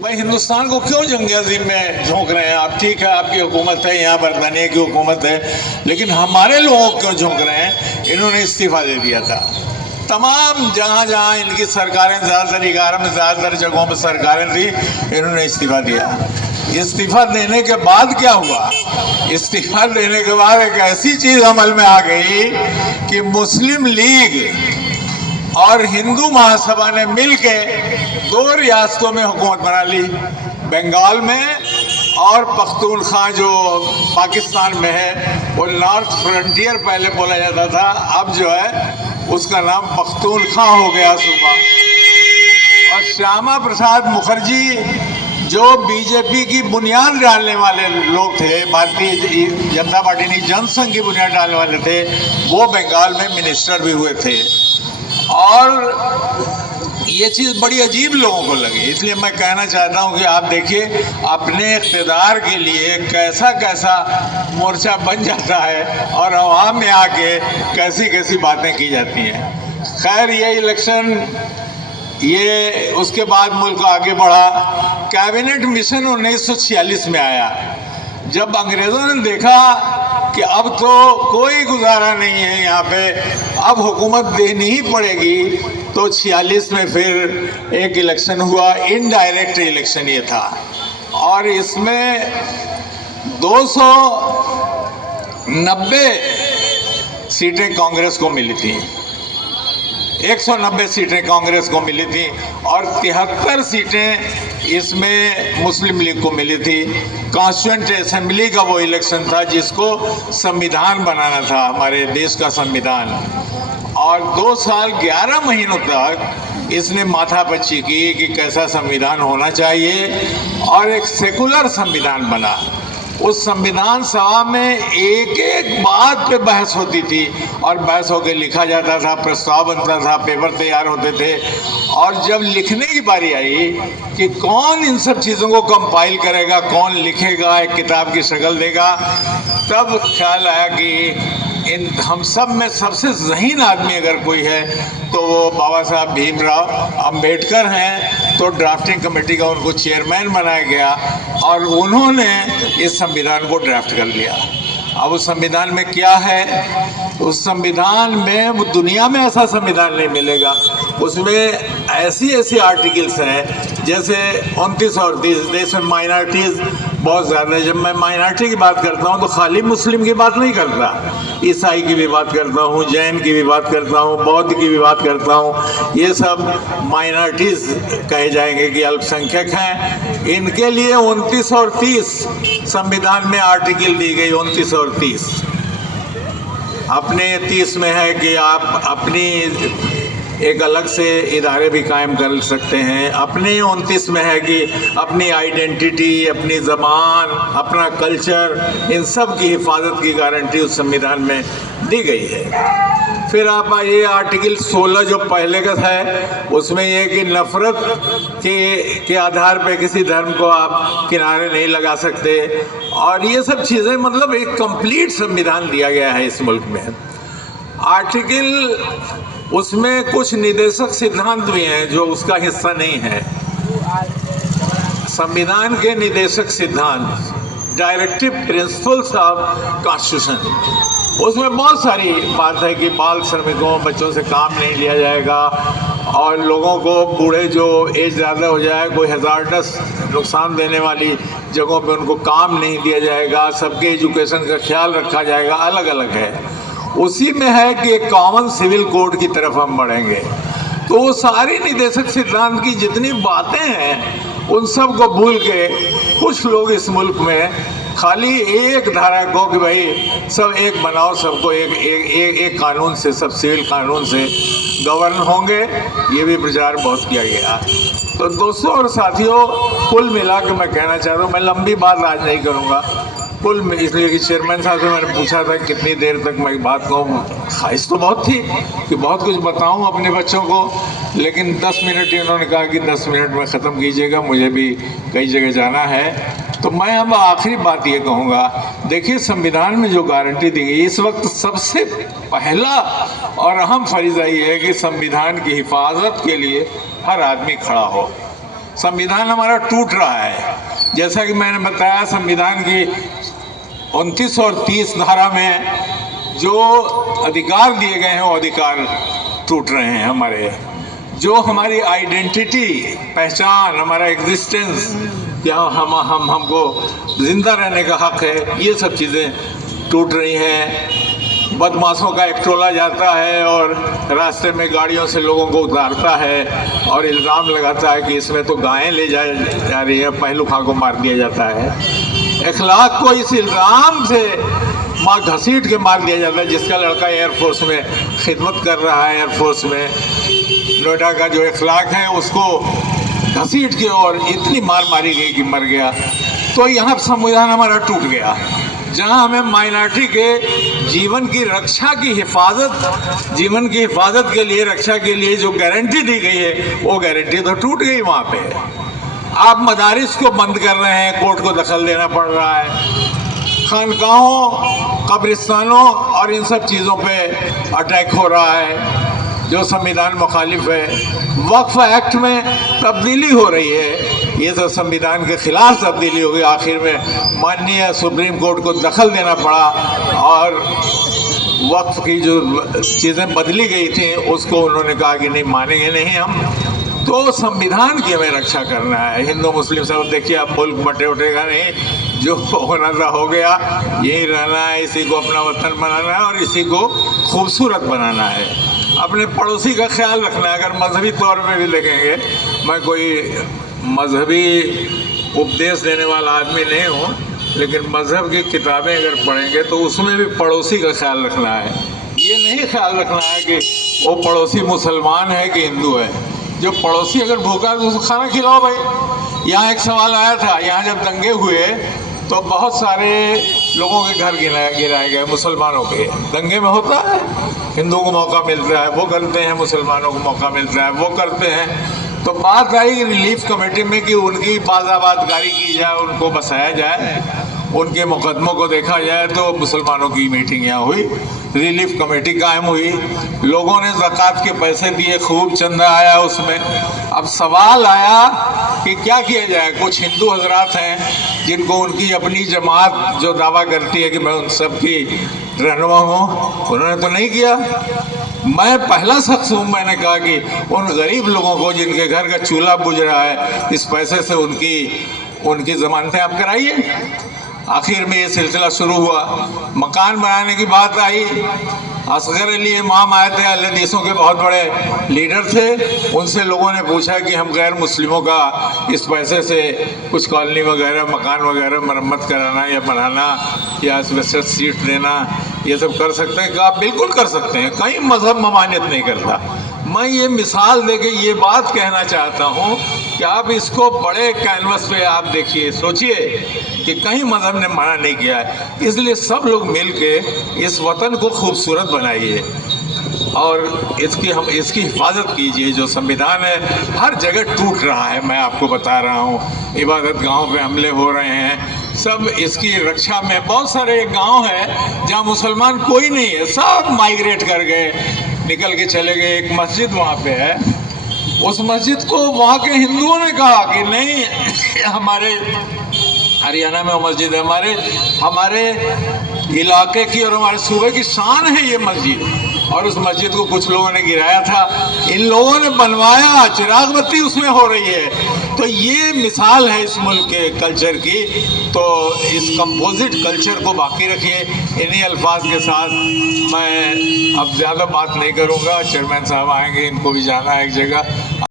भाई हिंदुस्तान को क्यों जंग अजीम में झोंक रहे हैं आप? ठीक है, आपकी हुकूमत है, यहाँ बरतानिया की हुकूमत है, लेकिन हमारे लोगों को क्यों झोंक रहे हैं? इन्होंने इस्तीफा दे दिया था। तमाम जहाँ जहाँ इनकी सरकारें, ज़्यादातर 11 में ज़्यादातर जगहों में सरकारें थी, इन्होंने इस्तीफा दिया। इस्तीफा देने के बाद क्या हुआ? इस्तीफा देने के बाद एक ऐसी चीज़ अमल में आ गई कि मुस्लिम लीग और हिंदू महासभा ने मिलके 2 रियासतों में हुकूमत बना ली, बंगाल में और पख्तूनख्वा जो पाकिस्तान में है। वो नॉर्थ फ्रंटियर पहले बोला जाता था, अब जो है उसका नाम पख्तूनख्वा हो गया सूबा। और श्यामा प्रसाद मुखर्जी जो बीजेपी की बुनियाद डालने वाले लोग थे, भारतीय जनता पार्टी ने जनसंघ की बुनियाद डालने वाले थे, वो बंगाल में मिनिस्टर भी हुए थे। और ये चीज़ बड़ी अजीब लोगों को लगी, इसलिए मैं कहना चाहता हूँ कि आप देखिए अपने इक़्तिदार के लिए कैसा कैसा मोर्चा बन जाता है और अवाम में आके कैसी कैसी बातें की जाती हैं। खैर ये इलेक्शन, ये उसके बाद मुल्क आगे बढ़ा। कैबिनेट मिशन 1946 में आया, जब अंग्रेज़ों ने देखा कि अब तो कोई गुजारा नहीं है यहाँ पे, अब हुकूमत देनी ही पड़ेगी, तो 46 में फिर एक इलेक्शन हुआ, इनडायरेक्ट इलेक्शन ये था। और इसमें 290 सीटें कांग्रेस को मिली थी, 190 सीटें कांग्रेस को मिली थी और 73 सीटें इसमें मुस्लिम लीग को मिली थी। कॉन्स्टिट्यूएंट असेंबली का वो इलेक्शन था जिसको संविधान बनाना था, हमारे देश का संविधान। और 2 साल 11 महीनों तक इसने माथापच्ची की कि कैसा संविधान होना चाहिए, और एक सेकुलर संविधान बना। उस संविधान सभा में एक एक बात पे बहस होती थी और बहस होकर लिखा जाता था, प्रस्ताव बनता था, पेपर तैयार होते थे। और जब लिखने की बारी आई कि कौन इन सब चीज़ों को कंपाइल करेगा, कौन लिखेगा, एक किताब की शक्ल देगा, तब ख्याल आया कि हम सब में सबसे ज़हीन आदमी अगर कोई है तो वो बाबा साहब भीमराव अंबेडकर हैं। तो ड्राफ्टिंग कमेटी का उनको चेयरमैन बनाया गया और उन्होंने इस संविधान को ड्राफ्ट कर लिया। अब उस संविधान में क्या है? उस संविधान में, दुनिया में ऐसा संविधान नहीं मिलेगा, उसमें ऐसी ऐसी आर्टिकल्स हैं जैसे 29 और 30। देश में माइनॉरिटीज़ बहुत ज़्यादा है। जब मैं माइनॉरिटी की बात करता हूँ तो खाली मुस्लिम की बात नहीं करता, ईसाई की भी बात करता हूँ, जैन की भी बात करता हूँ, बौद्ध की भी बात करता हूँ। ये सब माइनॉरिटीज़ कहे जाएंगे कि अल्पसंख्यक हैं। इनके लिए 29 और 30 संविधान में आर्टिकल दी गई, 29 और 30। अपने 30 में है कि आप अपनी एक अलग से इदारे भी कायम कर सकते हैं। अपने 29 में है कि अपनी आइडेंटिटी, अपनी ज़बान, अपना कल्चर, इन सब की हिफाजत की गारंटी उस संविधान में दी गई है। फिर आप आइए आर्टिकल 16 जो पहले का है, उसमें यह कि नफ़रत के आधार पे किसी धर्म को आप किनारे नहीं लगा सकते। और ये सब चीज़ें, मतलब एक कंप्लीट संविधान दिया गया है इस मुल्क में। आर्टिकल, उसमें कुछ निदेशक सिद्धांत भी हैं जो उसका हिस्सा नहीं है। संविधान के निदेशक सिद्धांत, डायरेक्टिव प्रिंसिपल्स ऑफ कॉन्स्टिट्यूशन, उसमें बहुत सारी बात है कि बाल श्रमिकों, बच्चों से काम नहीं लिया जाएगा, और लोगों को, बूढ़े जो एज ज़्यादा हो जाए, कोई हज़ार्डस नुकसान देने वाली जगहों पे उनको काम नहीं दिया जाएगा, सबके एजुकेशन का ख्याल रखा जाएगा, अलग अलग है। उसी में है कि एक कॉमन सिविल कोड की तरफ हम बढ़ेंगे। तो वो सारी निदेशक सिद्धांत की जितनी बातें हैं उन सब को भूल के कुछ लोग इस मुल्क में खाली एक धारा को कि भाई सब एक बनाओ, सबको एक कानून से, सब सिविल कानून से गवर्न होंगे, ये भी प्रचार बहुत किया गया। तो दोस्तों और साथियों, कुल मिला के मैं कहना चाहता हूँ, मैं लंबी बात आज नहीं करूँगा, कुल में, इसलिए कि चेयरमैन साहब से मैंने पूछा था कितनी देर तक मैं बात कहूँ। ख्वाहिश तो बहुत थी कि बहुत कुछ बताऊँ अपने बच्चों को, लेकिन 10 मिनट ही उन्होंने कहा कि 10 मिनट में ख़त्म कीजिएगा, मुझे भी कई जगह जाना है। तो मैं अब आखिरी बात ये कहूँगा, देखिए संविधान में जो गारंटी दी गई, इस वक्त सबसे पहला और अहम फरीज़ा ये है कि संविधान की हिफाजत के लिए हर आदमी खड़ा हो। संविधान हमारा टूट रहा है। जैसा कि मैंने बताया, संविधान की 29 और 30 धारा में जो अधिकार दिए गए हैं वो अधिकार टूट रहे हैं हमारे। जो हमारी आइडेंटिटी, पहचान, हमारा एग्जिस्टेंस, क्या हमको जिंदा रहने का हक है, ये सब चीज़ें टूट रही हैं। बदमाशों का एक टोला जाता है और रास्ते में गाड़ियों से लोगों को उतारता है और इल्ज़ाम लगाता है कि इसमें तो गायें ले जा रही है, पहलू खां को मार दिया जाता है। इखलाक को इस इल्ज़ाम से घसीट के मार दिया जाता है। जिसका लड़का एयरफोर्स में खिदमत कर रहा है, एयरफोर्स में, नोएडा का जो इखलाक है उसको घसीट के और इतनी मार मारी गई कि मर गया। तो यहाँ संविधान हमारा टूट गया। जहाँ हमें माइनॉरिटी के जीवन की रक्षा की हिफाजत, जीवन की हिफाजत के लिए, रक्षा के लिए जो गारंटी दी गई है वो गारंटी तो टूट गई वहाँ पे। आप मदारिस को बंद कर रहे हैं, कोर्ट को दखल देना पड़ रहा है। खानकाहों, कब्रिस्तानों और इन सब चीज़ों पे अटैक हो रहा है जो संविधान मुखालिफ है। वक्फ एक्ट में तब्दीली हो रही है, ये तो संविधान के खिलाफ तब्दीली हो गई। आखिर में माननीय सुप्रीम कोर्ट को दखल देना पड़ा और वक्फ की जो चीज़ें बदली गई थी उसको उन्होंने कहा कि नहीं मानेंगे नहीं हम। तो संविधान की हमें रक्षा करना है। हिंदू मुस्लिम सब देखिए, अब मुल्क बटे उठेगा नहीं, जो होना था हो गया, यही रहना है, इसी को अपना वतन बनाना है और इसी को खूबसूरत बनाना है। अपने पड़ोसी का ख्याल रखना है। अगर मजहबी तौर पे भी देखेंगे, मैं कोई मजहबी उपदेश देने वाला आदमी नहीं हूँ, लेकिन मजहब की किताबें अगर पढ़ेंगे तो उसमें भी पड़ोसी का ख्याल रखना है। ये नहीं ख्याल रखना है कि वो पड़ोसी मुसलमान है कि हिंदू है। जो पड़ोसी अगर भूखा है तो उसको खाना खिलाओ भाई। यहाँ एक सवाल आया था, यहाँ जब दंगे हुए तो बहुत सारे लोगों के घर गिराए गए, मुसलमानों के। दंगे में होता है, हिंदुओं को मौका मिलता है वो करते हैं, मुसलमानों को मौका मिलता है वो करते हैं। तो बात आई रिलीफ कमेटी में कि उनकी बाज़ाबादगारी की जाए, उनको बसाया जाए, उनके मुकदमों को देखा जाए। तो मुसलमानों की मीटिंग यहाँ हुई, रिलीफ कमेटी कायम हुई, लोगों ने ज़कात के पैसे दिए, खूब चंदा आया उसमें। अब सवाल आया कि क्या किया जाए। कुछ हिंदू हजरात हैं जिनको उनकी अपनी जमात जो दावा करती है कि मैं उन सब की रहनुमा हूँ, उन्होंने तो नहीं किया। मैं पहला शख्स हूँ, मैंने कहा कि उन गरीब लोगों को जिनके घर का चूल्हा बुझ रहा है, इस पैसे से उनकी ज़मानतें आप कराइए। आखिर में ये सिलसिला शुरू हुआ। मकान बनाने की बात आई, असगर अली इमाम आए थे, अहले हदीसों के बहुत बड़े लीडर थे। उनसे लोगों ने पूछा कि हम गैर मुस्लिमों का इस पैसे से कुछ कॉलोनी वगैरह, मकान वगैरह मरम्मत कराना या बनाना या एस्बेस्टस सीट देना, ये सब कर सकते हैं? कहा बिल्कुल कर सकते हैं, कहीं मजहब ममानियत नहीं करता। मैं ये मिसाल देके ये बात कहना चाहता हूँ कि आप इसको बड़े कैनवस पे आप देखिए, सोचिए कि कहीं मजहब ने मना नहीं किया है। इसलिए सब लोग मिल के इस वतन को खूबसूरत बनाइए और इसकी हिफाजत कीजिए। जो संविधान है हर जगह टूट रहा है, मैं आपको बता रहा हूँ। इबादत गाँव पे हमले हो रहे हैं, सब इसकी रक्षा में। बहुत सारे गांव है जहां मुसलमान कोई नहीं है, सब माइग्रेट कर गए, निकल के चले गए। एक मस्जिद वहाँ पे है, उस मस्जिद को वहाँ के हिंदुओं ने कहा कि नहीं, हमारे हरियाणा में वो मस्जिद है, हमारे इलाके की और हमारे सूबे की शान है ये मस्जिद। और उस मस्जिद को कुछ लोगों ने गिराया था, इन लोगों ने बनवाया, चिराग बत्ती उसमें हो रही है। तो ये मिसाल है इस मुल्क के कल्चर की। तो इस कंपोजिट कल्चर को बाकी रखिए। इन्हीं अल्फाज के साथ मैं अब ज़्यादा बात नहीं करूँगा, चेयरमैन साहब आएंगे, इनको भी जाना है एक जगह।